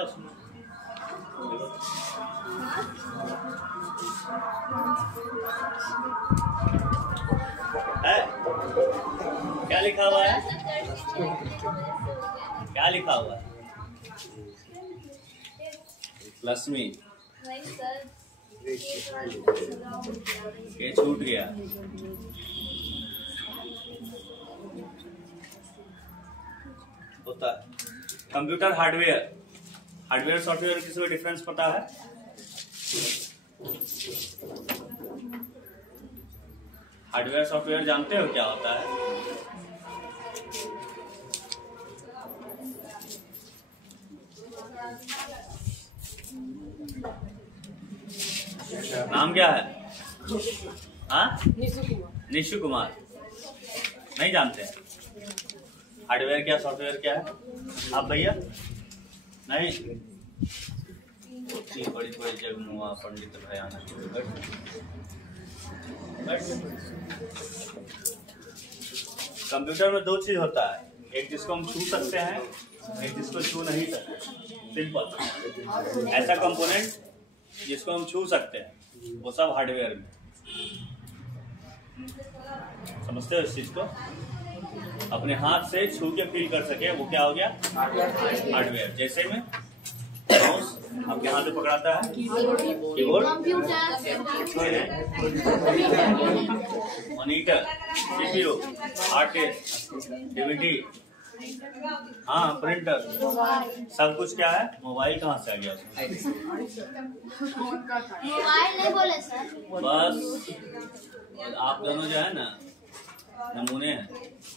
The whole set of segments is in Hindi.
है उसमें? है? क्या लिखा हुआ है? क्या लिखा हुआ है? प्लस में ये छूट गया। होता है कंप्यूटर हार्डवेयर सॉफ्टवेयर किसी को डिफरेंस पता है? हार्डवेयर सॉफ्टवेयर जानते हो क्या होता है? नाम क्या है? हाँ, निशु कुमार। नहीं जानते हैं हार्डवेयर क्या सॉफ्टवेयर क्या है? आप भैया नहीं? बड़ी बड़ी जगमुआ पंडित भयानक। कंप्यूटर में दो चीज होता है, एक जिसको हम छू सकते हैं, एक जिसको छू नहीं सकते। सिंपल। ऐसा कंपोनेंट जिसको हम छू सकते हैं वो सब हार्डवेयर में। समझते हो इस चीज को? अपने हाथ से छू के फील कर सके वो क्या हो गया? हार्डवेयर। जैसे में माउस आपके हाथ में पकड़ाता है, keyboard, monitor, CPU, hard disk, DVD, हाँ प्रिंटर, सब कुछ क्या है? मोबाइल कहाँ से आ गया उसमें? मोबाइल नहीं बोले सर। बस आप दोनों जो है ना नमूने हैं,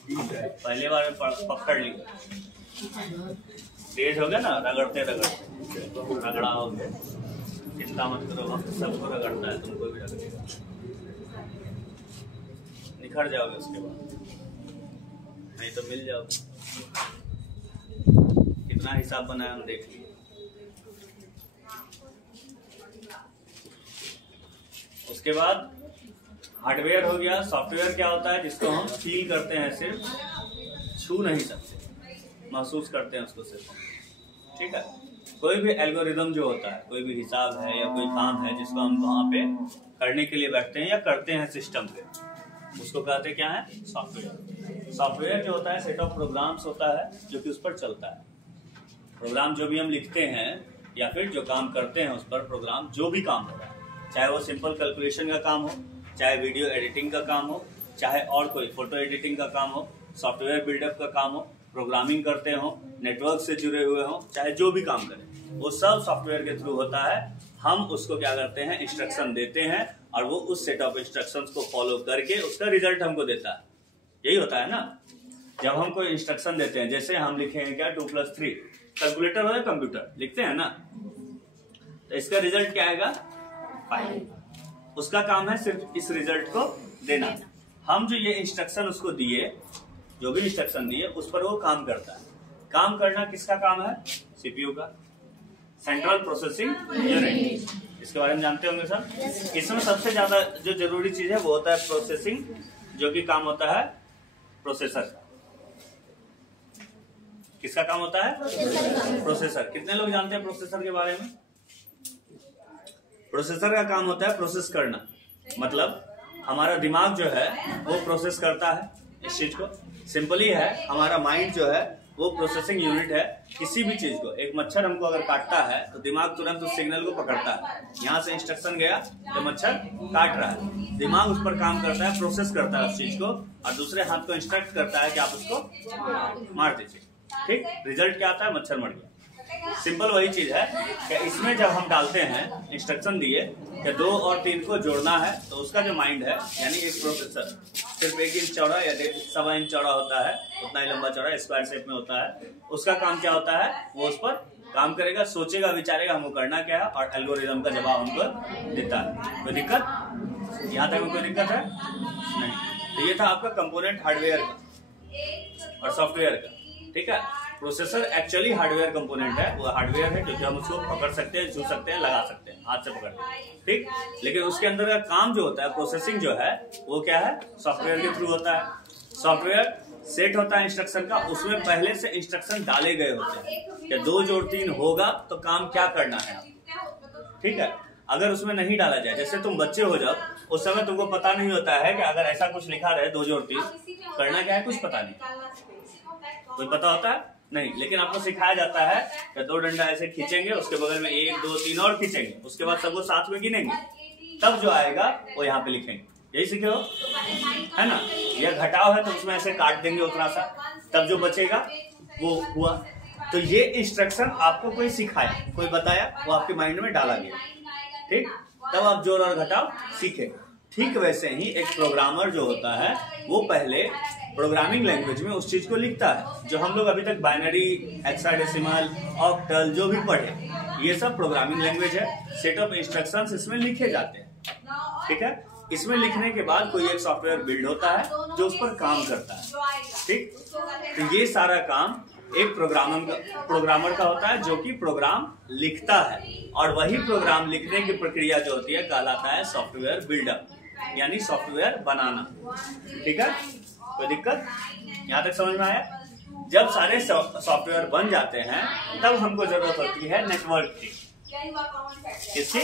पहले बार में पकड़ लिया। तेज हो गया ना, रगड़ते रगड़ा हो गया। चिंता मत करो, वक्त सबको रगड़ता है, तुमको भी रगड़ेगा, निखर जाओगे उसके बाद, नहीं तो मिल जाओगे। कितना हिसाब बनाया हम देख लिए। उसके बाद हार्डवेयर हो गया। सॉफ्टवेयर क्या होता है? जिसको हम फील करते हैं, सिर्फ छू नहीं सकते, महसूस करते हैं उसको सिर्फ। ठीक है? कोई भी एल्गोरिदम जो होता है, कोई भी हिसाब है या कोई काम है जिसको हम वहां पे करने के लिए बैठते हैं या करते हैं सिस्टम पे, उसको कहते हैं क्या है? सॉफ्टवेयर। सॉफ्टवेयर जो होता है सेट ऑफ प्रोग्राम्स होता है जो कि उस पर चलता है। प्रोग्राम जो भी हम लिखते हैं या फिर जो काम करते हैं उस पर प्रोग्राम जो भी काम हो रहा है, चाहे वो सिंपल कैलकुलेशन का काम हो, चाहे वीडियो एडिटिंग का काम हो, चाहे और कोई फोटो एडिटिंग का काम हो, सॉफ्टवेयर बिल्डअप का काम हो, प्रोग्रामिंग करते हो, नेटवर्क से जुड़े हुए हो, चाहे जो भी काम करें, वो सब सॉफ्टवेयर के थ्रू होता है। हम उसको क्या करते हैं? इंस्ट्रक्शन देते हैं और वो उस सेट ऑफ इंस्ट्रक्शंस को फॉलो करके उसका रिजल्ट हमको देता है। यही होता है ना, जब हम कोई इंस्ट्रक्शन देते हैं, जैसे हम लिखेंगे क्या? 2+3 कैलकुलेटर हो या कंप्यूटर लिखते हैं ना, तो इसका रिजल्ट क्या आएगा? 5। उसका काम है सिर्फ इस रिजल्ट को देना। हम जो ये इंस्ट्रक्शन उसको दिए, जो भी इंस्ट्रक्शन दिए, उस पर वो काम करता है। काम करना किसका काम है? सीपीयू का, सेंट्रल प्रोसेसिंग यूनिट। इसके बारे में जानते होंगे सर। इसमें सबसे ज्यादा जो जरूरी चीज है वो होता है प्रोसेसिंग, जो कि काम होता है प्रोसेसर का। किसका काम होता है? प्रोसेसर। कितने लोग जानते हैं प्रोसेसर के बारे में? प्रोसेसर का काम होता है प्रोसेस करना, मतलब हमारा दिमाग जो है वो प्रोसेस करता है इस चीज को। सिंपली है, हमारा माइंड जो है वो प्रोसेसिंग यूनिट है किसी भी चीज को। एक मच्छर हमको अगर काटता है तो दिमाग तुरंत उस सिग्नल को पकड़ता है, यहाँ से इंस्ट्रक्शन गया तो मच्छर काट रहा है, दिमाग उस पर काम करता है, प्रोसेस करता है उस चीज को, और दूसरे हाथ को इंस्ट्रक्ट करता है कि आप उसको मार दीजिए। ठीक, रिजल्ट क्या आता है? मच्छर मर गया। सिंपल वही चीज है कि इसमें जब हम डालते हैं इंस्ट्रक्शन दिए कि 2 और 3 को जोड़ना है, तो उसका जो माइंड है, यानी एक प्रोसेसर सिर्फ 1 इंच चौड़ा या 1.25 इंच चौड़ा होता है, उतना ही लंबा चौड़ा स्क्वायर शेप में होता है। उसका काम क्या होता है? वो उस पर काम करेगा, सोचेगा, विचारेगा हमको करना क्या है, और एल्गोरिदम का जवाब हमको देता है। कोई दिक्कत? यहाँ तक में कोई दिक्कत है? नहीं। तो ये था आपका कंपोनेंट हार्डवेयर का और सॉफ्टवेयर का। ठीक है? प्रोसेसर एक्चुअली हार्डवेयर कंपोनेंट है, वो हार्डवेयर है क्योंकि हम उसको पकड़ सकते हैं, छू सकते हैं, लगा सकते हैं, हाथ से पकड़ते हैं। ठीक, लेकिन उसके अंदर का काम जो होता है, प्रोसेसिंग जो है, वो क्या है? सॉफ्टवेयर के थ्रू होता है। सॉफ्टवेयर सेट होता है इंस्ट्रक्शन का, उसमें पहले से इंस्ट्रक्शन डाले गए होते हैं कि 2 जोड़ 3 होगा तो काम क्या करना है, ठीक है। अगर उसमें नहीं डाला जाए, जैसे तुम बच्चे हो जब, उस समय तुमको पता नहीं होता है कि अगर ऐसा कुछ लिखा रहे 2 जोड़ 3 करना क्या है, कुछ पता नहीं। कोई पता होता है नहीं, लेकिन आपको सिखाया जाता है कि 2 डंडा ऐसे खींचेंगे, उसके बगल में 1 2 3 और खींचेंगे, उसके बाद सबको साथ में गिनेंगे, तब जो आएगा वो यहाँ पे लिखेंगे। यही सीखे हो, है ना। यह घटाव है तो उसमें ऐसे काट देंगे उतना सा, तब जो बचेगा वो हुआ। तो ये इंस्ट्रक्शन आपको कोई सिखाया, कोई बताया, वो आपके माइंड में डाला गया, ठीक, तब आप जोड़ और घटाव सीखे। ठीक वैसे ही एक प्रोग्रामर जो होता है वो पहले प्रोग्रामिंग लैंग्वेज में उस चीज को लिखता है जो हम लोग अभी तक बाइनरी, हेक्साडेसिमल, ऑक्टल जो भी पढ़े, ये सब प्रोग्रामिंग लैंग्वेज है। सेट ऑफ इंस्ट्रक्शंस इसमें लिखे जाते हैं, ठीक है। इसमें लिखने के बाद कोई एक सॉफ्टवेयर बिल्ड होता है जो उस पर काम करता है, ठीक। तो ये सारा काम एक प्रोग्रामर का होता है जो कि प्रोग्राम लिखता है, और वही प्रोग्राम लिखने की प्रक्रिया जो होती है कहलाता है सॉफ्टवेयर बिल्डअप, यानी सॉफ्टवेयर बनाना, ठीक है। कोई दिक्कत यहाँ तक समझ में आया? जब सारे सॉफ्टवेयर बन जाते हैं तब हमको जरूरत होती है नेटवर्क की। किसकी?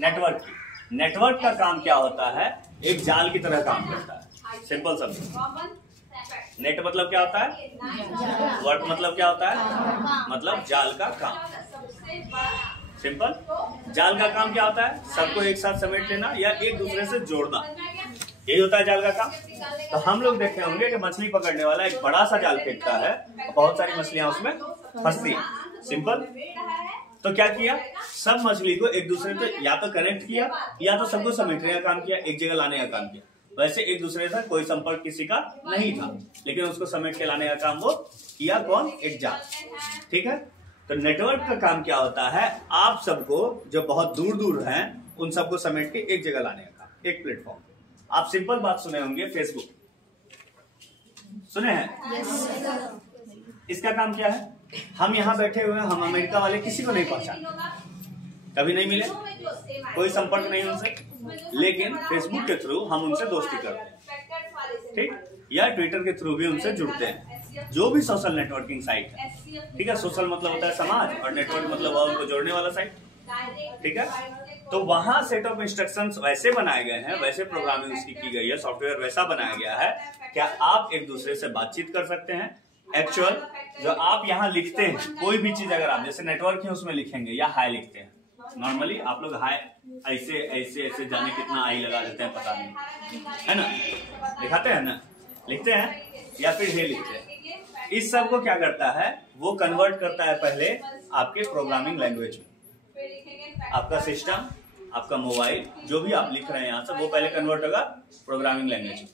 नेटवर्क की। नेटवर्क का काम क्या होता है? एक जाल की तरह काम करता है। सिंपल समझो। नेट मतलब क्या होता है? वर्क मतलब क्या होता है? मतलब जाल का काम। सिंपल। जाल का काम क्या होता है? सबको एक साथ समेट लेना या एक दूसरे से जोड़ना, यही होता है जाल का काम। तो हम लोग देखे होंगे कि मछली पकड़ने वाला एक बड़ा सा जाल फेंकता है, बहुत सारी मछलियां उसमें फंसती हैं। सिंपल। तो क्या किया? सब मछली को एक दूसरे से या तो कनेक्ट किया या तो सबको समेटने का काम किया, एक जगह लाने का काम किया। वैसे एक दूसरे से कोई संपर्क किसी का नहीं था, लेकिन उसको समेट के लाने का काम वो किया। कौन? एक जाल, ठीक है। तो नेटवर्क का काम क्या होता है? आप सबको जो बहुत दूर दूर हैं उन सबको समेट के एक जगह लाने का काम, एक प्लेटफॉर्म। आप सिंपल बात सुने होंगे, फेसबुक सुने हैं? इसका काम क्या है? हम यहाँ बैठे हुए हैं, हम अमेरिका वाले किसी को नहीं पहचानते, कभी नहीं मिले, कोई संपर्क नहीं उनसे, लेकिन फेसबुक के थ्रू हम उनसे दोस्ती करते हैं, ठीक, या ट्विटर के थ्रू भी उनसे जुड़ते हैं, जो भी सोशल नेटवर्किंग साइट है, ठीक है। सोशल मतलब होता है समाज, और नेटवर्क मतलब उनको जोड़ने वाला साइट, ठीक है। तो वहां सेट ऑफ इंस्ट्रक्शंस वैसे बनाए गए हैं, वैसे प्रोग्रामिंग उसकी की गई है, सॉफ्टवेयर वैसा बनाया गया है, क्या आप एक दूसरे से बातचीत कर सकते हैं। एक्चुअल जो आप यहाँ लिखते हैं, कोई भी चीज अगर आप जैसे नेटवर्क है उसमें लिखेंगे या हाई लिखते हैं, नॉर्मली आप लोग हाई ऐसे ऐसे ऐसे जाने कितना आई लगा देते हैं पता नहीं, है ना, दिखाते हैं ना, लिखते हैं या फिर हे लिखते हैं। इस सब को क्या करता है? वो कन्वर्ट करता है पहले आपके प्रोग्रामिंग लैंग्वेज में। आपका सिस्टम, आपका मोबाइल, जो भी आप लिख रहे हैं यहाँ से, वो पहले कन्वर्ट होगा प्रोग्रामिंग लैंग्वेज में।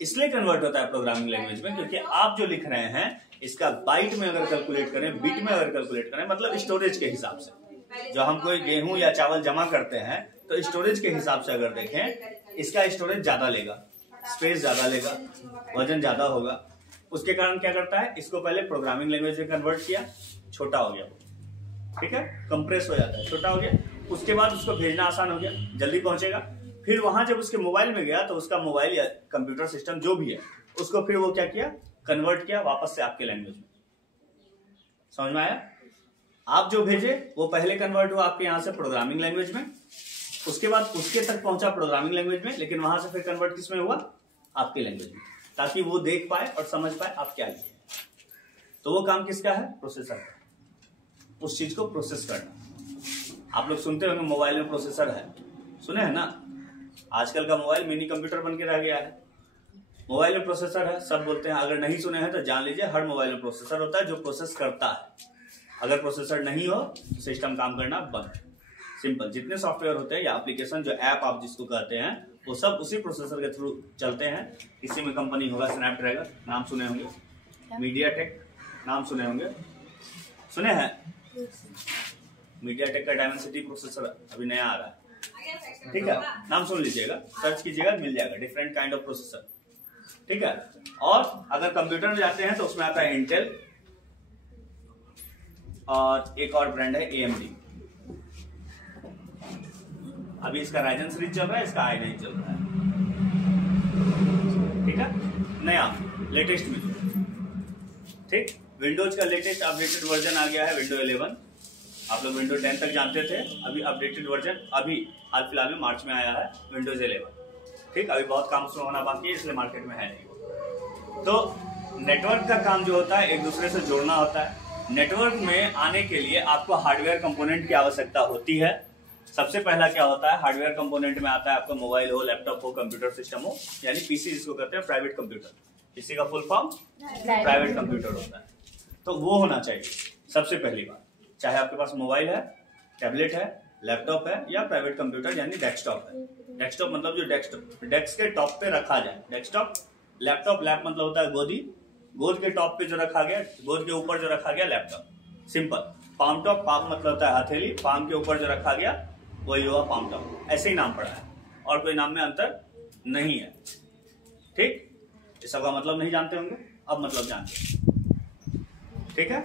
इसलिए कन्वर्ट होता है प्रोग्रामिंग लैंग्वेज में क्योंकि आप जो लिख रहे हैं इसका बाइट में अगर कैलकुलेट करें, बिट में अगर कैलकुलेट करें, मतलब स्टोरेज के हिसाब से, जो हम कोई गेहूं या चावल जमा करते हैं तो स्टोरेज के हिसाब से अगर देखें, इसका स्टोरेज ज्यादा लेगा, स्पेस ज्यादा लेगा, वजन ज्यादा होगा। उसके कारण क्या करता है? इसको पहले प्रोग्रामिंग लैंग्वेज में कन्वर्ट किया, छोटा हो गया, ठीक है, कंप्रेस हो जाता है, छोटा हो गया। उसके बाद उसको भेजना आसान हो गया, जल्दी पहुंचेगा। फिर वहां जब उसके मोबाइल में गया तो उसका मोबाइल या कंप्यूटर सिस्टम जो भी है उसको फिर वो क्या किया? कन्वर्ट किया वापस से आपके लैंग्वेज में। समझ में आया? आप जो भेजे वो पहले कन्वर्ट हुआ आपके यहाँ से प्रोग्रामिंग लैंग्वेज में, उसके बाद उसके तक पहुंचा प्रोग्रामिंग लैंग्वेज में, लेकिन वहां से फिर कन्वर्ट किस में हुआ? आपके लैंग्वेज में, ताकि वो देख पाए और समझ पाए आप क्या लिखे। तो वो काम किसका है? प्रोसेसर का, उस चीज को प्रोसेस करना। आप लोग सुनते होंगे मोबाइल में प्रोसेसर है, सुने हैं ना? आजकल का मोबाइल मिनी कंप्यूटर बन के रह गया है। मोबाइल में प्रोसेसर है, सब बोलते हैं। अगर नहीं सुने हैं तो जान लीजिए, हर मोबाइल में प्रोसेसर होता है जो प्रोसेस करता है। अगर प्रोसेसर नहीं हो तो सिस्टम काम करना बंद। सिंपल। जितने सॉफ्टवेयर होते हैं या एप्लीकेशन, जो ऐप आप जिसको कहते हैं, वो सब उसी प्रोसेसर के थ्रू चलते हैं। किसी में कंपनी होगा स्नैपड्रैगन, नाम सुने होंगे, मीडियाटेक नाम सुने होंगे, सुने हैं? मीडियाटेक का डायमेंसिटी प्रोसेसर अभी नया आ रहा है, ठीक है, नाम सुन लीजिएगा, सर्च कीजिएगा, मिल जाएगा, डिफरेंट काइंड ऑफ प्रोसेसर, ठीक है। और अगर कंप्यूटर में जाते हैं तो उसमें आता है इंटेल, और एक और ब्रांड है AMD। अभी इसका राइजन सीरीज चल रहा है, इसका i9 चल रहा है, ठीक है। नया लेटेस्ट में, ठीक। विंडोज का लेटेस्ट अपडेटेड वर्जन आ गया है विंडो 11। आप लोग विंडो 10 तक जानते थे, अभी अपडेटेड वर्जन अभी हाल फिलहाल में मार्च में आया है विंडोज 11, ठीक। अभी बहुत काम उसमें होना बाकी है, इसलिए मार्केट में है नहीं। तो नेटवर्क का काम जो होता है एक दूसरे से जोड़ना होता है। नेटवर्क में आने के लिए आपको हार्डवेयर कंपोनेंट की आवश्यकता होती है। सबसे पहला क्या होता है, हार्डवेयर कंपोनेंट में आता है आपका मोबाइल हो, लैपटॉप हो, कंप्यूटर सिस्टम हो, यानी पीसी जिसको कहते हैं प्राइवेट कंप्यूटर। पीसी का फुल फॉर्म प्राइवेट कंप्यूटर होता है, तो वो होना चाहिए सबसे पहली बात। चाहे आपके पास मोबाइल है, टैबलेट है, लैपटॉप है या प्राइवेट कंप्यूटर यानी डेस्कटॉप है। डेस्कटॉप मतलब जो डेस्क के टॉप पे रखा जाए, डेस्कटॉप। लैपटॉप, लैप मतलब होता है गोदी, गोद के टॉप पे जो रखा गया, गोद के ऊपर जो रखा गया laptop, simple. Palm top, palm मतलब होता है हथेली, पाम के ऊपर जो रखा गया वही हुआ पाम टॉप। ऐसे ही नाम पड़ा है और कोई नाम में अंतर नहीं है, ठीक। इस सबका मतलब नहीं जानते होंगे, अब मतलब जानते हैं, ठीक है।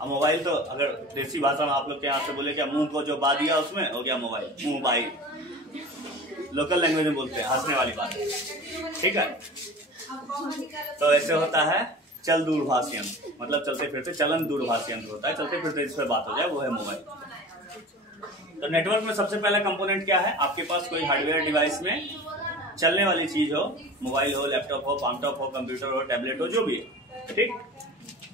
अब मोबाइल तो अगर देसी भाषा में आप लोग के यहाँ से बोले क्या, मुंह को जो बा दिया उसमें हो गया मोबाइल, मुंह बाई, लोकल लैंग्वेज में बोलते हैं, हंसने वाली बात है, ठीक है। तो ऐसे होता है चल दूरभाष यंत्र, मतलब चलते फिरते चलन दूरभाष यंत्र होता है, चलते फिरते जिस पर बात हो जाए वो है मोबाइल। तो नेटवर्क में सबसे पहला कंपोनेंट क्या है, आपके पास कोई हार्डवेयर डिवाइस में चलने वाली चीज हो, मोबाइल हो, लैपटॉप हो, पामटॉप हो, कंप्यूटर हो, टैबलेट हो, जो भी है, ठीक।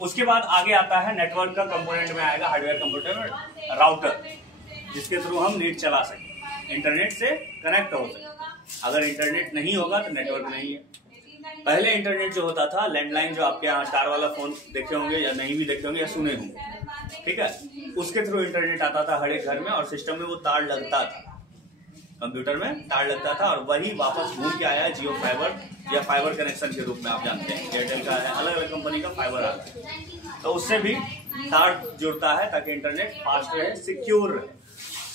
उसके बाद आगे आता है नेटवर्क का कंपोनेंट में आएगा हार्डवेयर कंप्यूटर में राउटर, जिसके थ्रू हम नेट चला सकें, इंटरनेट से कनेक्ट हो सके। अगर इंटरनेट नहीं होगा तो नेटवर्क नहीं है। पहले इंटरनेट जो होता था, लैंडलाइन, जो आपके यहाँ स्टार वाला फोन देखे होंगे या नहीं भी देखे होंगे या सुने होंगे, ठीक है, उसके थ्रू इंटरनेट आता था हर एक घर में और सिस्टम में वो तार लगता था, कंप्यूटर में तार लगता था और वही वापस घूम के आया जियो फाइबर या फाइबर कनेक्शन के रूप में। आप जानते हैं एयरटेल का है, अलग अलग कंपनी का फाइबर आता है, तो उससे भी तार जुड़ता है ताकि इंटरनेट फास्ट रहे, सिक्योर रहे।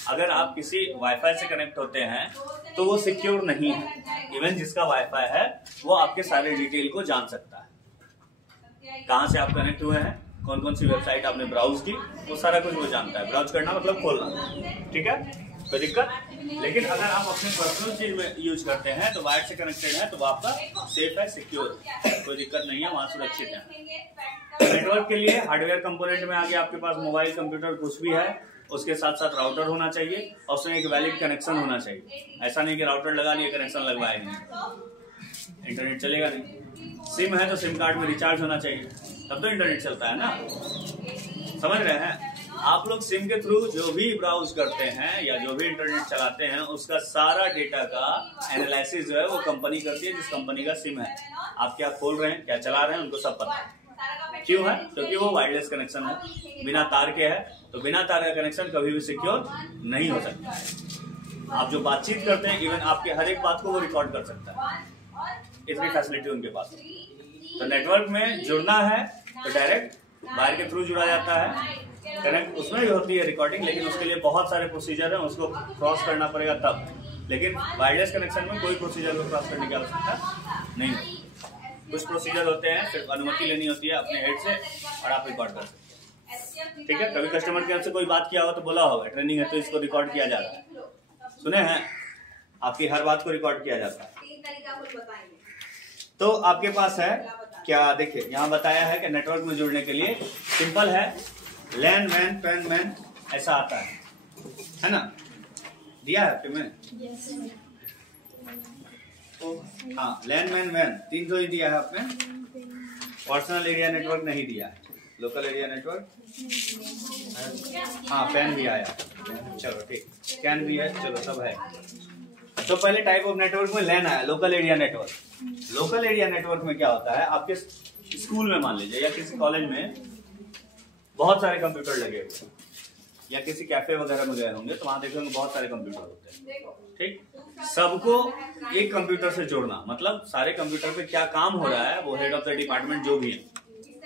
अगर आप किसी वाईफाई से कनेक्ट होते हैं तो वो सिक्योर नहीं है। इवन जिसका वाईफाई है वो आपके सारे डिटेल को जान सकता है, कहाँ से आप कनेक्ट हुए हैं, कौन कौन सी वेबसाइट आपने ब्राउज की, वो सारा कुछ वो जानता है। ब्राउज करना मतलब खोलना, ठीक है, कोई दिक्कत। लेकिन अगर आप अपने पर्सनल चीज में यूज करते हैं तो वायर से कनेक्टेड है तो वो आपका सेफ है, सिक्योर है, कोई दिक्कत नहीं है, वहां सुरक्षित है। नेटवर्क के लिए हार्डवेयर कंपोनेंट में आगे आपके पास मोबाइल, कंप्यूटर कुछ भी है, उसके साथ साथ राउटर होना चाहिए और उसमें एक वैलिड कनेक्शन होना चाहिए। ऐसा नहीं कि राउटर लगा लिए कनेक्शन लगवाए नहीं, इंटरनेट चलेगा नहीं। सिम है तो सिम कार्ड में रिचार्ज होना चाहिए, तब तो इंटरनेट चलता है ना, समझ रहे हैं। आप लोग सिम के थ्रू जो भी ब्राउज करते हैं या जो भी इंटरनेट चलाते हैं उसका सारा डेटा का एनालिसिस जो है वो कंपनी करती है, जिस कंपनी का सिम है। आप क्या खोल रहे हैं, क्या चला रहे हैं, उनको सब पता है। क्यों है? क्योंकि वो वायरलेस कनेक्शन है, बिना तार के है, तो बिना तार का कनेक्शन कभी भी सिक्योर नहीं हो सकता। आप जो बातचीत करते हैं इवन आपके हर एक बात को वो रिकॉर्ड कर सकता है, इतनी फैसिलिटी उनके पास। तो नेटवर्क में जुड़ना है तो डायरेक्ट वायर के थ्रू जुड़ा जाता है, कनेक्ट उसमें भी होती है रिकॉर्डिंग, लेकिन उसके लिए बहुत सारे प्रोसीजर है, उसको क्रॉस करना पड़ेगा तब। लेकिन वायरलेस कनेक्शन में कोई प्रोसीजर को क्रॉस करने की आवश्यकता नहीं होती। कुछ प्रोसीजर होते हैं, सिर्फ अनुमति लेनी होती है अपने हेड से और आप रिकॉर्ड कर सकते हैं, ठीक है। कभी कस्टमर केयर से कोई बात किया होगा तो बोला होगा ट्रेनिंग है तो इसको रिकॉर्ड किया जा रहा है, सुने हैं, आपकी हर बात को रिकॉर्ड किया जाता है। तो आपके पास है क्या, देखिए यहाँ बताया है कि नेटवर्क में जुड़ने के लिए सिंपल है, लैन मैन, पैन मैन ऐसा आता है ना, दिया है आपके में? हाँ, लैन मैन मैन 3 ही दिया है आपने। पर्सनल एरिया नेटवर्क नहीं दिया है, लोकल एरिया नेटवर्क, हाँ पैन भी आया, चलो ठीक, कैन भी है, चलो सब है। तो पहले टाइप ऑफ नेटवर्क में लैन आया, local area network. Local area network में क्या होता है, आपके स्कूल में मान लीजिए या किसी कॉलेज में बहुत सारे कंप्यूटर लगे हुए, या किसी कैफे वगैरह में गए होंगे तो वहां देखेंगे बहुत सारे कंप्यूटर होते हैं, ठीक। सबको एक कंप्यूटर से जोड़ना, मतलब सारे कंप्यूटर पे क्या काम हो रहा है वो हेड ऑफ द डिपार्टमेंट जो भी है,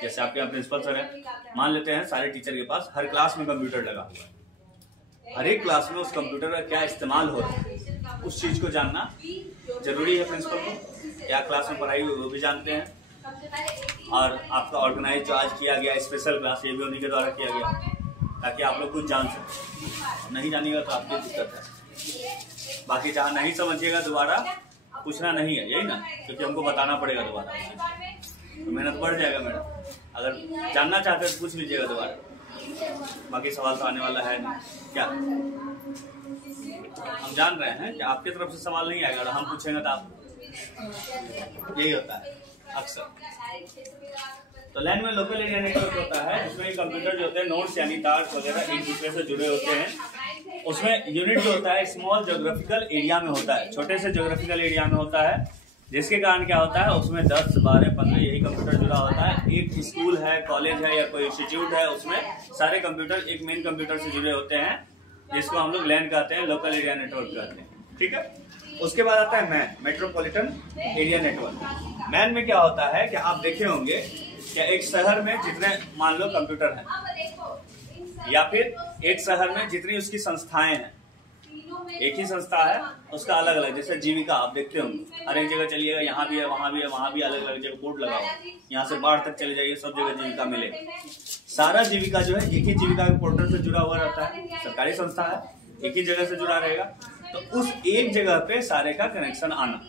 जैसे आपके यहाँ प्रिंसिपल सर है, मान लेते हैं सारे टीचर के पास हर क्लास में कंप्यूटर लगा हुआ है, हर एक क्लास में उस कंप्यूटर का क्या इस्तेमाल हो रहा है उस चीज को जानना जरूरी है। प्रिंसिपल को क्या क्लास में पढ़ाई हुई वो भी जानते हैं, और आपका ऑर्गेनाइज जो आज किया गया स्पेशल क्लास ये भी उन्हीं के द्वारा किया गया, ताकि आप लोग कुछ जान सकें। नहीं जानिएगा तो आपकी दिक्कत है, बाकी जहाँ नहीं समझिएगा दोबारा पूछना नहीं है, यही ना, क्योंकि हमको बताना पड़ेगा दोबारा, तो मेहनत बढ़ जाएगा मेरा। अगर जानना चाहते हैं तो पूछ लीजिएगा दोबारा, बाकी सवाल तो आने वाला है नहीं। क्या हम जान रहे हैं कि आपकी तरफ से सवाल नहीं आएगा और हम पूछेंगे तो आप, यही होता है अक्सर। तो लैन में लोकल एरिया नेटवर्क होता है, जिसमें कंप्यूटर जो होते हैं नोड्स यानी तार वगैरह एक दूसरे से जुड़े होते हैं। उसमें यूनिट जो होता है स्मॉल ज्योग्राफिकल एरिया में होता है, छोटे से ज्योग्राफिकल एरिया में होता है, जिसके कारण क्या होता है उसमें 10, 12, 15 यही कंप्यूटर जुड़ा होता है। एक स्कूल है, कॉलेज है या कोई इंस्टीट्यूट है, उसमें सारे कंप्यूटर एक मेन कंप्यूटर से जुड़े होते हैं, जिसको हम लोग लैन कहते हैं, लोकल एरिया नेटवर्क कहते हैं। ठीक है। उसके बाद आता है man, metropolitan area network. Man में क्या होता है कि आप देखे होंगे कि एक शहर में जितने मान लो कंप्यूटर हैं, या फिर एक शहर में जितनी उसकी संस्थाएं हैं, एक ही संस्था है उसका अलग अलग, जैसे जीविका आप देखते होंगे, हर एक जगह चलिएगा, यहाँ भी है, वहाँ भी है, वहाँ भी अलग अलग जगह बोर्ड लगा हुआ, यहाँ से बाढ़ तक चले जाइए, सब जगह जीविका मिलेगा। सारा जीविका जो है एक ही जीविका के पोर्टल से जुड़ा हुआ रहता है, सरकारी संस्था है, एक ही जगह से जुड़ा रहेगा। तो उस एक जगह पे सारे का कनेक्शन आना,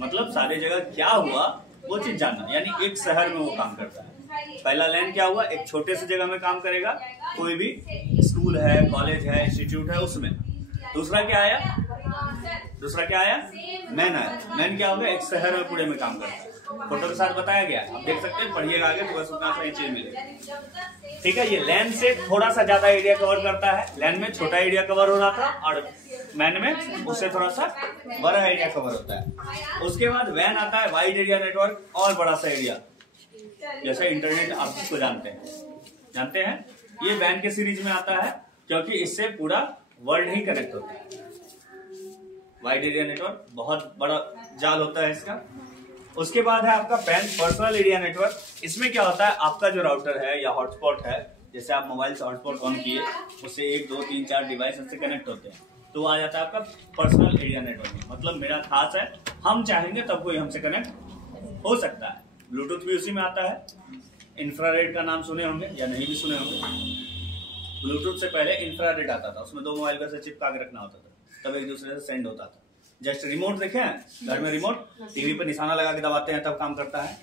मतलब सारे जगह क्या हुआ वो चीज जानना, यानी एक शहर में वो काम करता है। पहला लैन क्या हुआ, एक छोटे से जगह में काम करेगा, कोई भी स्कूल है, कॉलेज है, इंस्टीट्यूट है, उसमें। दूसरा क्या आया, मैन आया। मैन क्या होगा, एक शहर में पूरे में काम करता है, फोटो के साथ बताया गया, आप देख सकते हैं, पढ़िएगा आगे तो बस उतना सा चीज मिलेगा। ठीक है। ये लैन से थोड़ा सा ज्यादा एरिया कवर करता है, लैन में छोटा एरिया कवर हो रहा था और मैन में उससे थोड़ा सा बड़ा एरिया कवर होता है। उसके बाद वैन आता है, वाइड एरिया नेटवर्क, और बड़ा सा एरिया, जैसे इंटरनेट आप जिसको जानते हैं, ये वैन के सीरीज में आता है, क्योंकि इससे पूरा वर्ल्ड ही कनेक्ट होता है। वाइड एरिया नेटवर्क बहुत बड़ा जाल होता है इसका। उसके बाद है आपका पैन, पर्सनल एरिया नेटवर्क। इसमें क्या होता है, आपका जो राउटर है या हॉटस्पॉट है, जैसे आप मोबाइल से हॉटस्पॉट ऑन किए, उससे 1, 2, 3, 4 डिवाइस से कनेक्ट होते हैं, तो आ जाता है आपका पर्सनल एरिया नेटवर्क। मतलब मेरा खास है, हम चाहेंगे तब कोई हमसे कनेक्ट हो सकता है। ब्लूटूथ भी उसी में आता है। इंफ्रारेड का नाम सुने होंगे या नहीं भी सुने होंगे। ब्लूटूथ से पहले इंफ्रारेड आता था, उसमें 2 मोबाइल का से चिपका के रखना होता था, तब एक दूसरे से सेंड होता था। जस्ट रिमोट देखे हैं घर में, रिमोट टीवी पर निशाना लगा के दबाते हैं तब काम करता है,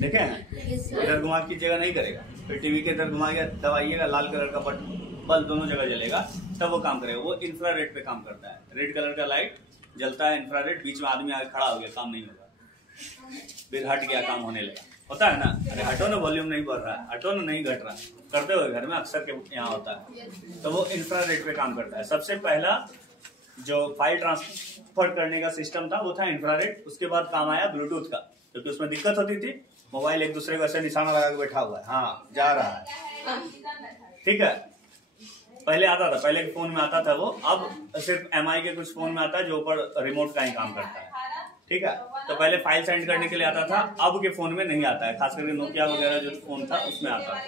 देखे हैं, इधर घुमा कीजिएगा नहीं करेगा, फिर टीवी के इधर घुमाइएगा, दबाइएगा, लाल कलर का बल्ब दोनों जगह जलेगा, तब वो काम करेगा। वो इंफ्रारेड पे काम करता है, रेड कलर का लाइट जलता है, इंफ्रारेड, बीच में आदमी आगे खड़ा हो गया, काम नहीं होगा, फिर हट गया, काम होने लगा। होता है ना, अरे हटो ना, वॉल्यूम नहीं बढ़ रहा है, हटो ना, नहीं घट रहा, करते हुए घर में अक्सर के यहाँ होता है, तो वो इंफ्रारेड पे काम करता है। सबसे पहला जो फाइल ट्रांसफर करने का सिस्टम था वो था इंफ्रारेड। उसके बाद काम आया ब्लूटूथ का, क्योंकि उसमें दिक्कत होती थी, मोबाइल एक दूसरे को ऐसे निशाना लगा के बैठा हुआ है, हाँ जा रहा है, ठीक है। पहले आता था, पहले के फोन में आता था वो, अब सिर्फ MI के कुछ फोन में आता है जो ऊपर रिमोट का ही काम करता है, ठीक है। तो पहले फाइल सेंड करने के लिए आता था, अब के फोन में नहीं आता है, खास करके नोकिया वगैरह जो फोन था उसमें आता था।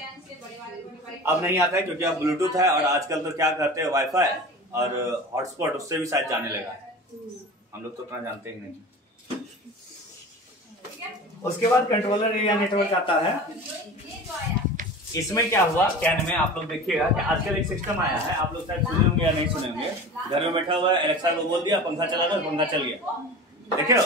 अब नहीं आता है क्योंकि अब ब्लूटूथ है, और आजकल तो क्या करते हैं, वाईफाई और हॉटस्पॉट, उससे भी शायद जाने लगा है, हम लोग तो उतना जानते ही नहीं। उसके बाद कंट्रोलर एरिया नेटवर्क आता है। इसमें क्या हुआ, कैन में आप लोग देखिएगा कि आजकल एक सिस्टम आया है, आप लोग शायद सुने होंगे या नहीं सुने होंगे। घर में बैठा हुआ है, एलेक्सा को बोल दिया पंखा चला दो, पंखा चल गया, देखे हो,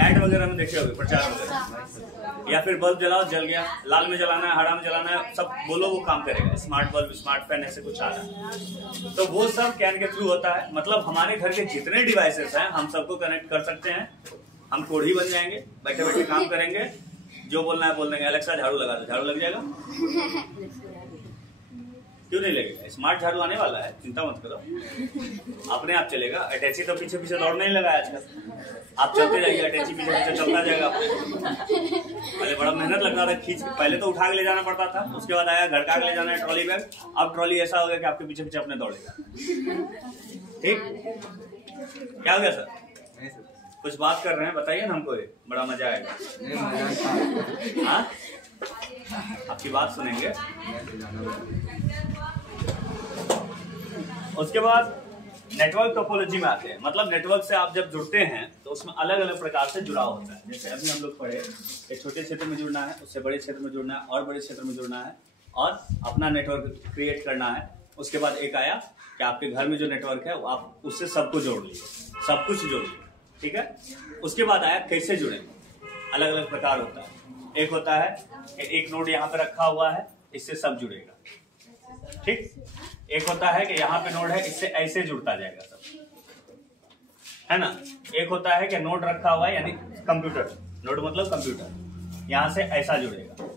एड वगैरह में देखे होगे, प्रचार वगैरह, या फिर बल्ब जलाओ जल गया, लाल में जलाना है, हरा में जलाना है, सब बोलो वो काम करेगा। स्मार्ट बल्ब, स्मार्ट फैन, ऐसे कुछ आ रहा है, तो वो सब कैन के थ्रू होता है। मतलब हमारे घर के जितने डिवाइसेस हैं हम सबको कनेक्ट कर सकते हैं, हम कोढ़ी बन जाएंगे, बैठे बैठे काम करेंगे, जो बोलना है बोल देंगे, अलेक्सा झाड़ू लगा दो, झाड़ू लग जाएगा, क्यों नहीं लगेगा, स्मार्ट झाड़ू आने वाला है, चिंता मत करो, अपने आप चलेगा। अटैची तो पीछे पीछे दौड़ने नहीं लगा आजकल, आप चलते जाइए, अटैची पीछे पीछे चलता जाएगा। पहले बड़ा मेहनत लगता था, खींच, पहले तो उठा के ले जाना पड़ता था, उसके बाद आया घड़का के ले जाना है ट्रॉली बैग, अब ट्रॉली ऐसा हो गया कि आपके पीछे पीछे अपने दौड़ेगा। ठीक, क्या हो गया सर, कुछ बात कर रहे हैं, बताइए ना हमको, बड़ा मजा आएगा। हाँ, आपकी बात सुनेंगे। उसके बाद नेटवर्क टोपोलॉजी में आते हैं। मतलब नेटवर्क से आप जब जुड़ते हैं तो उसमें अलग अलग प्रकार से जुड़ाव होता है। जैसे अभी हम लोग पढ़े, एक छोटे क्षेत्र में जुड़ना है, उससे बड़े क्षेत्र में जुड़ना है, और बड़े क्षेत्र में जुड़ना है, और अपना नेटवर्क क्रिएट करना है। उसके बाद एक आया कि आपके घर में जो नेटवर्क है वो आप उससे सबको जोड़ लीजिए, सब कुछ जोड़ लीजिए, ठीक है। उसके बाद आया कैसे जुड़े, अलग अलग प्रकार होता है। एक होता है कि एक नोड यहाँ पे रखा हुआ है, इससे सब जुड़ेगा, ठीक। एक होता है कि यहाँ पे नोड है, इससे ऐसे जुड़ता जाएगा सब, है ना। एक होता है कि नोड रखा हुआ है, यानी कंप्यूटर, नोड मतलब कंप्यूटर, यहाँ से ऐसा जुड़ेगा,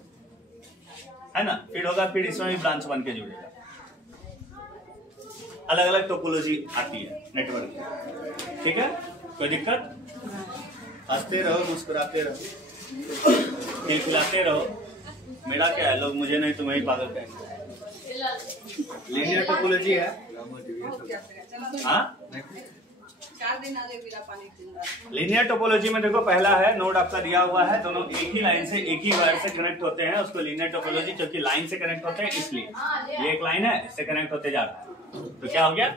है ना। फिर होगा, फिर इसमें भी ब्रांच बन के जुड़ेगा। अलग अलग टोपोलॉजी आती है नेटवर्क की, ठीक है। कोई दिक्कत? हंसते रहो, मुस्कुराते रहो, खिलखिलाते रहो। मेरा क्या है, लोग मुझे नहीं तुम्हें ही पागल कहेंगे। लीनियर टोपोलॉजी है, हाँ। लीनियर टोपोलॉजी में देखो, पहला है नोड आपका दिया हुआ है, दोनों एक ही लाइन से एक ही वायर से कनेक्ट होते हैं, उसको लीनियर टोपोलॉजी, क्योंकि लाइन से कनेक्ट होते हैं इसलिए। ये एक लाइन है, इससे कनेक्ट होते जा रहा है, तो क्या हो गया,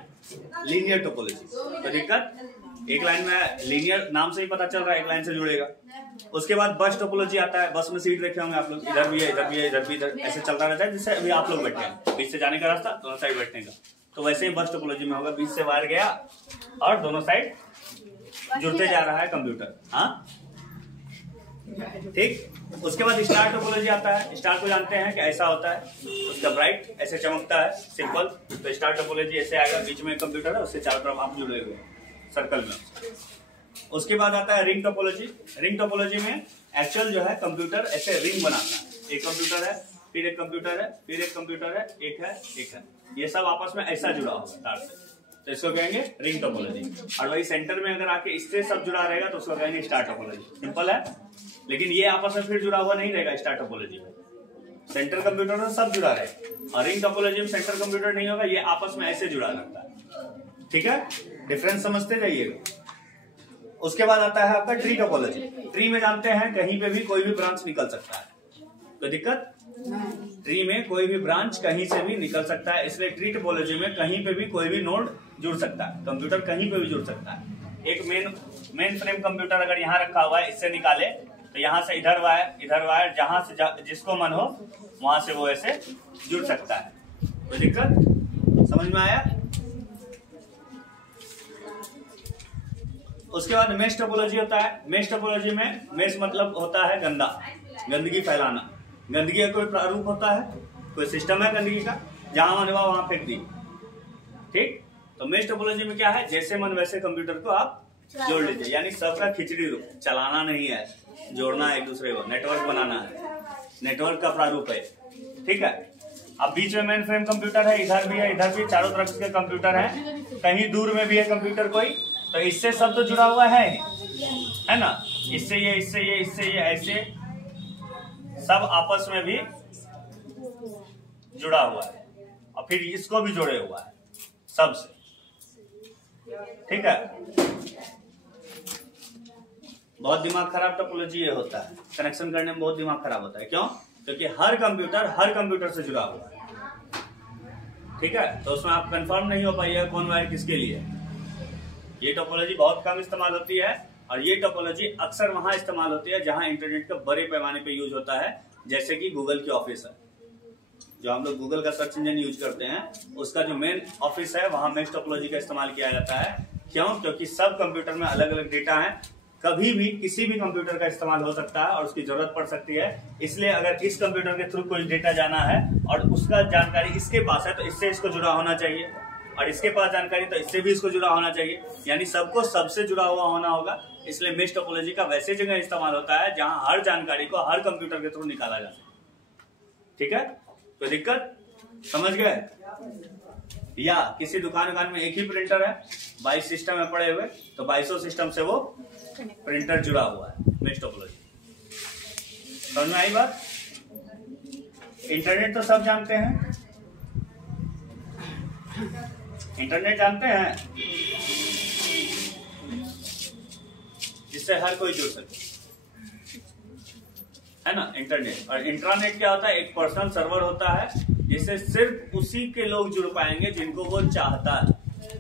लीनियर टोपोलॉजी। तो दिक्कत, एक लाइन में लीनियर नाम से ही पता चल रहा है, एक लाइन से जुड़ेगा। उसके बाद बस टोपोलॉजी आता है। बस में सीट देखे होंगे आप लोग, इधर भी है, इधर भी है, इधर भी, इधर ऐसे चलता रहता है, जिससे अभी आप लोग बैठे हैं, बीच से जाने का रास्ता, दोनों साइड बैठने का। तो वैसे ही बस टोपोलॉजी में होगा, बीच से वायर गया और दोनों साइड जुड़ते जा रहा है कंप्यूटर, हाँ, ठीक। उसके बाद स्टार टोपोलॉजी आता है। स्टार को जानते हैं कि ऐसा होता है, उसका ब्राइट ऐसे चमकता है, सिंपल। तो स्टार टोपोलॉजी ऐसे आएगा, बीच में कंप्यूटर है, उससे चारों तरफ आप जुड़े हुए सर्कल में। उसके बाद आता है रिंग टोपोलॉजी। रिंग टोपोलॉजी में एक्चुअल जो है कंप्यूटर ऐसे रिंग बनाता है, एक कंप्यूटर है, फिर एक कंप्यूटर है, फिर एक कंप्यूटर है, एक है, एक है, ये सब आपस में ऐसा जुड़ा होगा तार से, तो इसको कहेंगे रिंग टोपोलॉजी। और वही सेंटर में अगर आके इससे सब जुड़ा रहेगा तो उसको कहेंगे स्टार टोपोलॉजी। सिंपल है, लेकिन ये आपस में फिर जुड़ा हुआ नहीं रहेगा। स्टार टोपोलॉजी में सेंटर कंप्यूटर में सब जुड़ा रहेगा, और रिंग टोपोलॉजी में सेंटर कंप्यूटर नहीं होगा, ये आपस में ऐसे जुड़ा रहता है, ठीक है। डिफरेंस समझते जाइएगा। उसके बाद आता है आपका ट्री टोपोलॉजी। ट्री में जानते हैं कहीं पे भी कोई भी ब्रांच निकल सकता है, तो दिक्कत, ट्री में कोई भी ब्रांच कहीं से भी निकल सकता है, इसलिए ट्री टोपोलॉजी में कहीं पे भी कोई भी नोड जुड़ सकता है, कंप्यूटर कहीं पे भी जुड़ सकता है। एक मेन फ्रेम कंप्यूटर अगर यहाँ रखा हुआ है, इससे निकाले तो यहाँ से इधर वायर जहां से जिसको मन हो वहां से वो ऐसे जुड़ सकता है, कोई दिक्कत, समझ में आया। उसके बाद मेश टोपोलॉजी होता है। मेश टोपोलॉजी में मेश मतलब होता है गंदा, गंदगी फैलाना। गंदगी का कोई प्रारूप होता है, कोई सिस्टम है गंदगी का, जहां मन हुआ वहां फेंक दी, ठीक। तो मेश टोपोलॉजी में क्या है, जैसे मन वैसे कंप्यूटर को आप जोड़ लीजिए, यानी सबका खिचड़ी रूप, चलाना नहीं है, जोड़ना है एक दूसरे को, नेटवर्क बनाना है, नेटवर्क का प्रारूप है, ठीक है। अब बीच में मेन फ्रेम कंप्यूटर है, इधर भी है, इधर भी, चारों तरफ इसके कंप्यूटर है, कहीं दूर में भी है कंप्यूटर कोई, तो इससे सब तो जुड़ा हुआ है ना। इससे ये, इससे ये, इससे ये, ऐसे सब आपस में भी जुड़ा हुआ है, और फिर इसको भी जोड़े हुआ है सबसे, ठीक है। बहुत दिमाग खराब टोपोलॉजी ये होता है, कनेक्शन करने में बहुत दिमाग खराब होता है। क्यों? क्योंकि हर कंप्यूटर से जुड़ा हुआ है, ठीक है। तो उसमें आप कंफर्म नहीं हो पाइएगा कौन वायर किसके लिए। ये टोपोलॉजी बहुत कम इस्तेमाल होती है, और ये टोपोलॉजी अक्सर वहां इस्तेमाल होती है जहां इंटरनेट का बड़े पैमाने पे यूज होता है, जैसे कि गूगल की ऑफिस है, जो हम लोग गूगल का सर्च इंजन यूज करते हैं, उसका जो मेन ऑफिस है वहां मेश टोपोलॉजी का इस्तेमाल किया जाता है। क्यों? क्योंकि सब कंप्यूटर में अलग अलग डेटा है, कभी भी किसी भी कंप्यूटर का इस्तेमाल हो सकता है और उसकी जरूरत पड़ सकती है। इसलिए अगर इस कंप्यूटर के थ्रू कोई डेटा जाना है और उसका जानकारी इसके पास है, तो इससे इसको जुड़ा होना चाहिए, और इसके पास जानकारी तो इससे भी इसको जुड़ा होना चाहिए, यानी सबको सबसे जुड़ा हुआ होना होगा। इसलिए मेश टोपोलॉजी का वैसे जगह इस्तेमाल होता है जहां हर जानकारी को हर कंप्यूटर के थ्रू निकाला जा सके, ठीक है। कोई दिक्कत, समझ गए? या किसी दुकान में एक ही प्रिंटर है, 22 सिस्टम है पड़े हुए, तो 22 सिस्टम से वो प्रिंटर जुड़ा हुआ है, मेश टोपोलॉजी। समझ में आई बात? इंटरनेट तो सब जानते हैं, इंटरनेट जानते हैं, जिससे हर कोई जुड़ सके, है ना, इंटरनेट। और इंट्रानेट क्या होता है? एक पर्सनल सर्वर होता है जिससे सिर्फ उसी के लोग जुड़ पाएंगे जिनको वो चाहता है।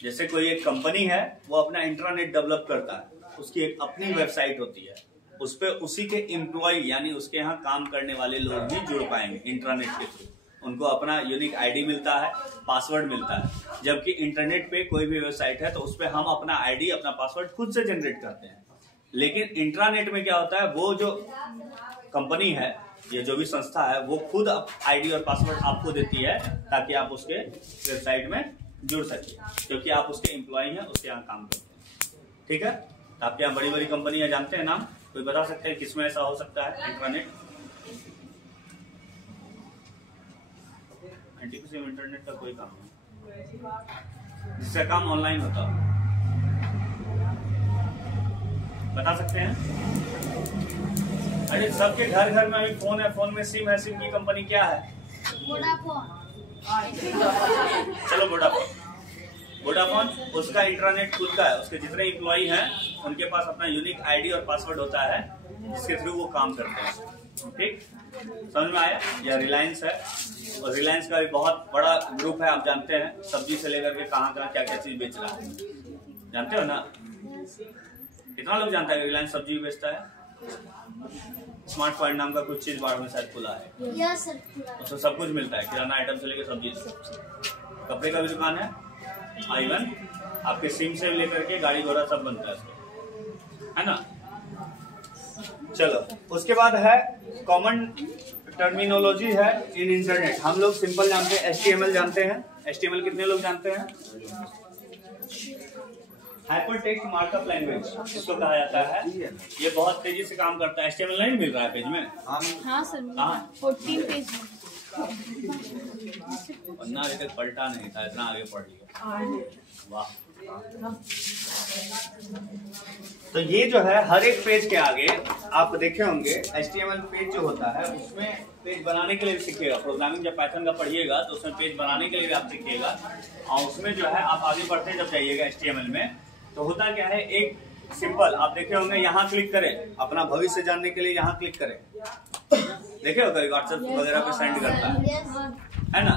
जैसे कोई एक कंपनी है, वो अपना इंट्रानेट डेवलप करता है, उसकी एक अपनी वेबसाइट होती है, उस पर उसी के एम्प्लॉय यानी उसके यहाँ काम करने वाले लोग भी जुड़ पाएंगे इंट्रानेट के थ्रू। उनको अपना यूनिक आईडी मिलता है, पासवर्ड मिलता है। जबकि इंटरनेट पे कोई भी वेबसाइट है तो उस पर हम अपना आईडी, अपना पासवर्ड खुद से जनरेट करते हैं। लेकिन इंट्रानेट में क्या होता है, वो जो कंपनी है, ये जो भी संस्था है, वो खुद आईडी और पासवर्ड आपको देती है ताकि आप उसके वेबसाइट में जुड़ सके, क्योंकि आप उसके एम्प्लॉय हैं, उसके यहाँ काम करते हैं। ठीक है, तो आपके यहाँ बड़ी बड़ी कंपनियां जानते हैं नाम, कोई बता सकते हैं किसमें ऐसा हो सकता है? इंटरनेट, एनटीपीसी में इंटरनेट का कोई काम नहीं, जिसका काम ऑनलाइन होता है, बता सकते हैं? अरे सबके घर घर में अभी फोन है, फोन में सिम है, सिम की कंपनी क्या है? वोडाफोन। चलो वोडाफोन, उसका इंटरनेट खुद का है, उसके जितने इम्प्लॉई हैं उनके पास अपना यूनिक आईडी और पासवर्ड होता है जिसके थ्रू वो काम करते हैं। ठीक, समझ में आया? या रिलायंस है, और रिलायंस का भी बहुत बड़ा ग्रुप है, आप जानते हैं, सब्जी से लेकर के कहाँ कहाँ क्या क्या चीज बेच रहा है, जानते हो ना? कितना लोग जानता है रिलायंस सब्जी बेचता है? स्मार्ट पॉइंट नाम का कुछ चीज बाढ़ में शायद खुला है, उसमें सब कुछ मिलता है, किराना आइटम से लेकर सब्जी, कपड़े का भी दुकान है, इवन आपके सिम से लेकर के गाड़ी घोड़ा सब बनता है इसमें, है ना? चलो, उसके बाद है कॉमन टर्मिनोलॉजी है इन इंटरनेट। हम लोग सिंपल जानते हैं, HTML जानते हैं। HTML कितने लोग जानते हैं? हाइपर टेक्स्ट मार्कअप लैंग्वेज इसको कहा जाता है। ये बहुत तेजी से काम करता है। HTML नहीं मिल रहा है पेज में? हाँ सर, 14 पेज में। वरना अभी तक पलटा नहीं था, इतना आगे पढ़ लिया, वाह। तो ये जो है हर एक पेज के आगे आप देखे होंगे, HTML पेज जो होता है उसमें पेज बनाने के लिए भी सीखिएगा। प्रोग्रामिंग जब पाइथन का पढ़िएगा तो उसमें पेज बनाने के लिए भी आप सीखिएगा, और उसमें जो है आप आगे बढ़ते जब जाइएगा HTML में, तो होता क्या है, एक सिंपल आप देखे होंगे, यहाँ क्लिक करें, अपना भविष्य जानने के लिए यहाँ क्लिक करें, देखे हो कभी व्हाट्सएप वगैरह पे सेंड करता है ना,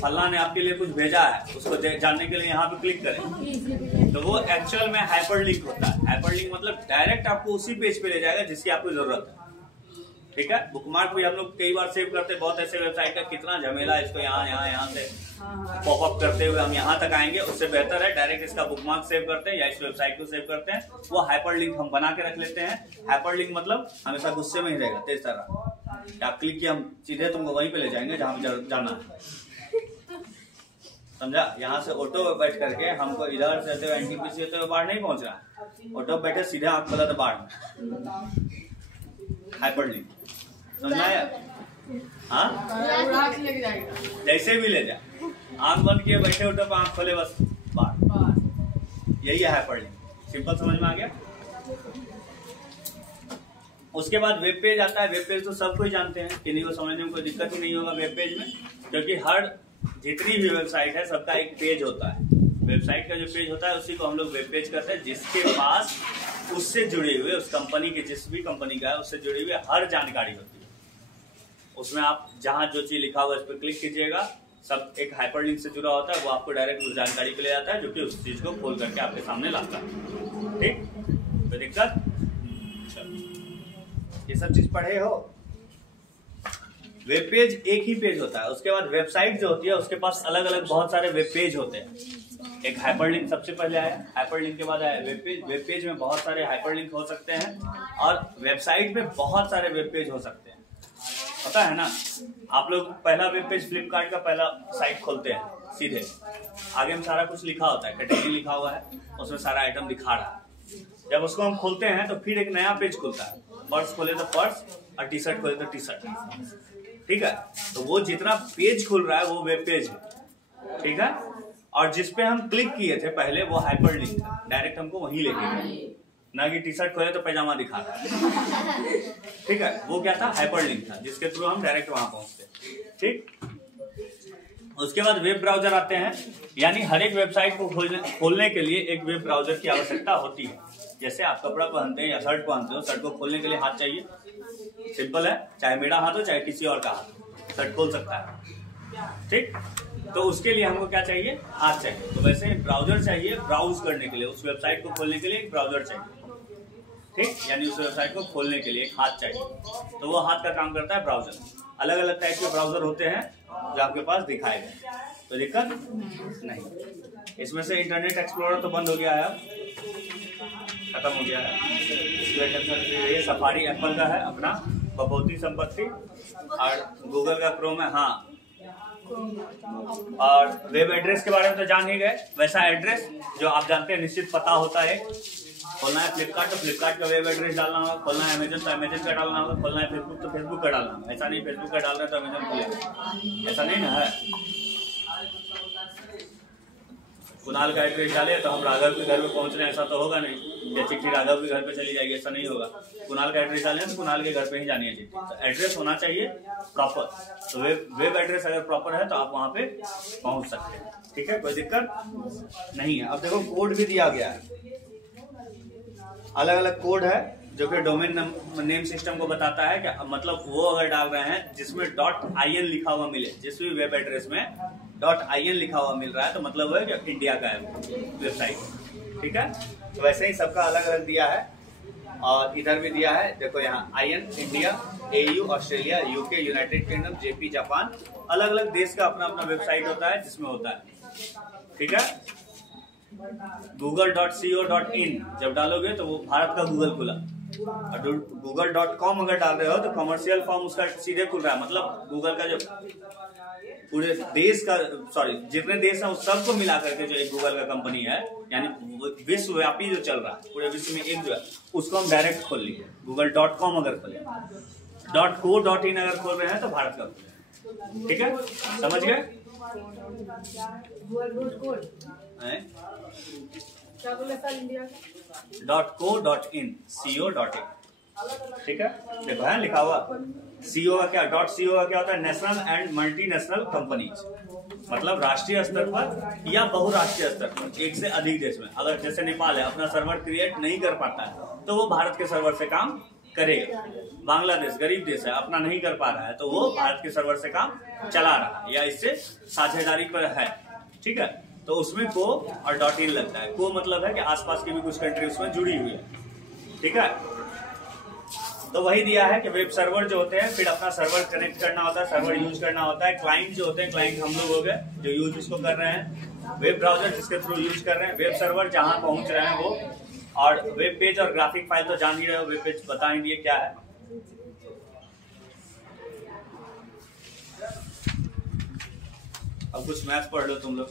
फल्ला ने आपके लिए कुछ भेजा है, उसको जानने के लिए यहाँ पे क्लिक करें, तो वो एक्चुअल में हाइपरलिंक होता है। हाइपरलिंक मतलब डायरेक्ट आपको उसी पेज पे ले जाएगा जिसकी आपको जरूरत है। ठीक है, बुकमार्क भी हम लोग कई बार सेव करते हैं, बहुत ऐसे वेबसाइट का कितना झमेला है, इसको यहाँ से पॉपअप करते हुए हम यहाँ तक आएंगे। उससे बेहतर है डायरेक्ट इसका बुकमार्क सेव करते हैं या इस वेबसाइट को सेव करते हैं, वो हाइपरलिंक हम बना के रख लेते हैं। हाइपरलिंक मतलब हमेशा गुस्से में ही रहेगा, तेज तरह आप क्लिक किया, हम सीधे तुमको वहीं पे ले जाएंगे जहाँ पे जाना है, समझा? यहाँ से ऑटो बैठ करके हमको इधर से एनटीपीसी होते हुए बाढ़ नहीं पहुंच रहा है, ऑटो बैठे सीधे आंख खोला तो बाढ़ में, हाइपरलिंक, समझ आया? हाँ, जैसे भी ले जाए, आंख बंद किए बैठे ऑटो पे, आंख खोले बस बाढ़, यही है हाइपरलिंक। सिंपल समझ में आ गया? उसके बाद वेब पेज आता है। वेब पेज तो सब कोई जानते हैं, किन्हीं को समझने में कोई दिक्कत ही नहीं होगा वेब पेज में, क्योंकि हर जितनी भी वेबसाइट है सबका एक पेज होता है। वेबसाइट का जो पेज होता है उसी को हम लोग वेब पेज करते हैं, जिसके पास उससे जुड़े हुए, उस कंपनी के, जिस भी कंपनी का है उससे जुड़ी हुई हर जानकारी होती है। उसमें आप जहां जो चीज लिखा हुआ है उस पर क्लिक कीजिएगा, सब एक हाइपरलिंक से जुड़ा होता है, वो आपको डायरेक्ट उस जानकारी पे ले जाता है, जो कि उस चीज को खोल करके आपके सामने लाता है। ठीक, कोई दिक्कत? ये सब चीज पढ़े हो? वेब पेज एक ही पेज होता है। उसके बाद वेबसाइट जो होती है उसके पास अलग अलग बहुत सारे वेब पेज होते हैं। एक हाइपरलिंक सबसे पहले आया, हाइपरलिंक के बाद आया वेब पेज। वेब पेज में बहुत सारे हाइपरलिंक हो सकते हैं, और वेबसाइट में बहुत सारे वेब पेज हो सकते हैं, पता है ना? आप लोग पहला वेब पेज फ्लिपकार्ट का पहला साइट खोलते हैं, सीधे आगे में सारा कुछ लिखा होता है, कैटेगरी लिखा हुआ है, उसमें सारा आइटम दिखा रहा है। जब उसको हम खोलते हैं तो फिर एक नया पेज खुलता है, पर्स खोले तो पर्स, और टी शर्ट खोले तो टी शर्ट। ठीक है, तो वो जितना पेज खुल रहा है वो वेब पेज है। ठीक है, और जिसपे हम क्लिक किए थे पहले वो हाइपरलिंक था, डायरेक्ट हमको वहीं लेके गए, ना कि टी शर्ट खोले तो पैजामा दिखा रहा है। ठीक है, वो क्या था? हाइपरलिंक था, जिसके थ्रू हम डायरेक्ट वहां पहुंचते। ठीक, उसके बाद वेब ब्राउजर आते हैं, यानी हर एक वेबसाइट को खोलने के लिए एक वेब ब्राउजर की आवश्यकता होती है। जैसे आप कपड़ा पहनते हैं या शर्ट पहनते हो, शर्ट को खोलने के लिए हाथ चाहिए, सिंपल है, चाहे मेरा हाथ हो चाहे किसी और का हाथ, शर्ट खोल सकता है। ठीक, तो उसके लिए हमको क्या चाहिए? हाथ चाहिए। तो वैसे ब्राउजर चाहिए ब्राउज करने के लिए, उस वेबसाइट को खोलने के लिए एक ब्राउजर चाहिए। ठीक, यानी उस वेबसाइट को खोलने के लिए एक हाथ चाहिए, तो वो हाथ का काम करता है ब्राउजर। अलग अलग टाइप के ब्राउजर होते हैं, जो आपके पास दिखाएगा, तो दिक्कत नहीं। इसमें से इंटरनेट एक्सप्लोरर तो बंद हो गया है, अब खत्म हो गया है। ये सफारी एप्पल का है अपना बपौती संपत्ति, और गूगल का क्रोम है। हाँ, और वेब एड्रेस के बारे में तो जान ही गए। वैसा एड्रेस जो आप जानते हैं निश्चित पता होता है। खोलना है फ्लिपकार्ट तो फ्लिपकार्ट का वेब एड्रेस डालना होगा, खोलना है अमेजन तो अमेजन का डालना होगा, खोलना है फेसबुक तो फेसबुक का डालना होगा। ऐसा नहीं फेसबुक का डाल रहे तो अमेजन खुलेगा, ऐसा नहीं ना है। कुणाल का एड्रेस डाले तो हम राघव के घर पे पहुंच रहे हैं, ऐसा तो होगा नहीं। या चिट्ठी राघव के घर पे चली जाएगी, ऐसा नहीं होगा। कुणाल का एड्रेस डाले तो कुणाल के घर पे ही जानी है चिट्ठी। तो एड्रेस होना चाहिए प्रॉपर। तो वेब एड्रेस अगर प्रॉपर है तो आप वहां पे पहुंच सकते हैं, ठीक है, कोई दिक्कत नहीं है। अब देखो कोड भी दिया गया है, अलग अलग कोड है जो कि डोमेन नेम सिस्टम को बताता है कि मतलब वो अगर डाल रहे हैं जिसमें .in लिखा हुआ मिले, जिस भी वेब एड्रेस में .in लिखा हुआ मिल रहा है तो मतलब है कि इंडिया का है वेबसाइट, ठीक है। तो वैसे ही सबका अलग अलग दिया है, और इधर भी दिया है देखो यहाँ IN India, AU Australia, UK United kingdom, JP Japan, अलग अलग देश का अपना अपना वेबसाइट होता है जिसमें होता है, ठीक है। google.co.in जब डालोगे तो वो भारत का गूगल खुला, और google.com अगर डाल रहे हो तो कमर्शियल फॉर्म उसका सीधे खुल रहा है। मतलब गूगल का जो पूरे देश का, सॉरी जितने देश हैं उस सबको मिला करके जो एक गूगल का कंपनी है, यानी विश्वव्यापी जो चल रहा है पूरे विश्व में एक जो है, उसको हम डायरेक्ट खोल लिए। google.com अगर खोले, .co.in अगर खोल रहे हैं तो भारत का खोले, ठीक है, समझ गए। क्या बोले सर इंडिया .co.in, co.in, ठीक है। देखो है लिखा हुआ CO का क्या, .co का क्या होता है, नेशनल एंड मल्टीनेशनल कंपनीज, मतलब राष्ट्रीय स्तर पर या बहुराष्ट्रीय स्तर पर एक से अधिक देश में। अगर जैसे नेपाल है अपना सर्वर क्रिएट नहीं कर पाता है तो वो भारत के सर्वर से काम करेगा। बांग्लादेश गरीब देश है, अपना नहीं कर पा रहा है तो वो भारत के सर्वर से काम चला रहा है या इससे साझेदारी पर है, ठीक है। तो उसमें को और .in लगता है। को मतलब है कि आसपास की भी कुछ कंट्री उसमें जुड़ी हुई है, ठीक है। तो वही दिया है कि वेब सर्वर जो होते हैं फिर अपना सर्वर कनेक्ट करना होता है, सर्वर यूज करना होता है। क्लाइंट जो होते हैं, क्लाइंट हम लोग हो गए जो यूज इसको कर रहे हैं, वेब ब्राउजर जिसके थ्रू यूज कर रहे हैं, वेब सर्वर जहां पहुंच रहे हैं वो, और वेब पेज और ग्राफिक फाइल तो जान ही रहे हो, वेब पेज बता ही दिए क्या है। अब कुछ मैथ पढ़ लो तुम लोग,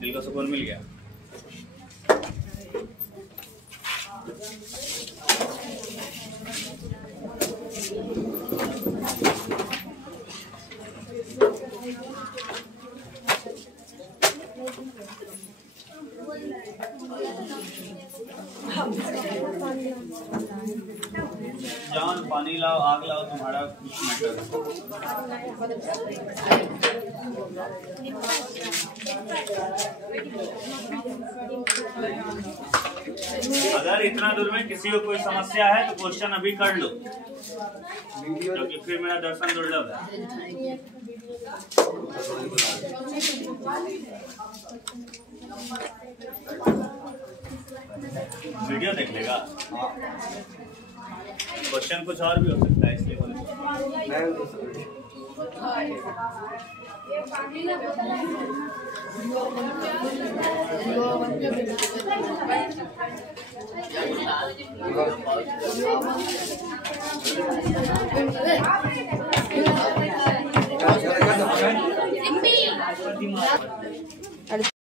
दिल को सुकून मिल गया। जान पानी लाओ, आग लाओ, तुम्हारा मैटर। अगर इतना दूर में किसी को कोई समस्या है तो क्वेश्चन अभी कर लो, क्योंकि फिर मेरा दर्शन दुर्लभ है। वीडियो देख लेगा, क्वेश्चन कुछ और भी हो सकता है, इसलिए बोले Good.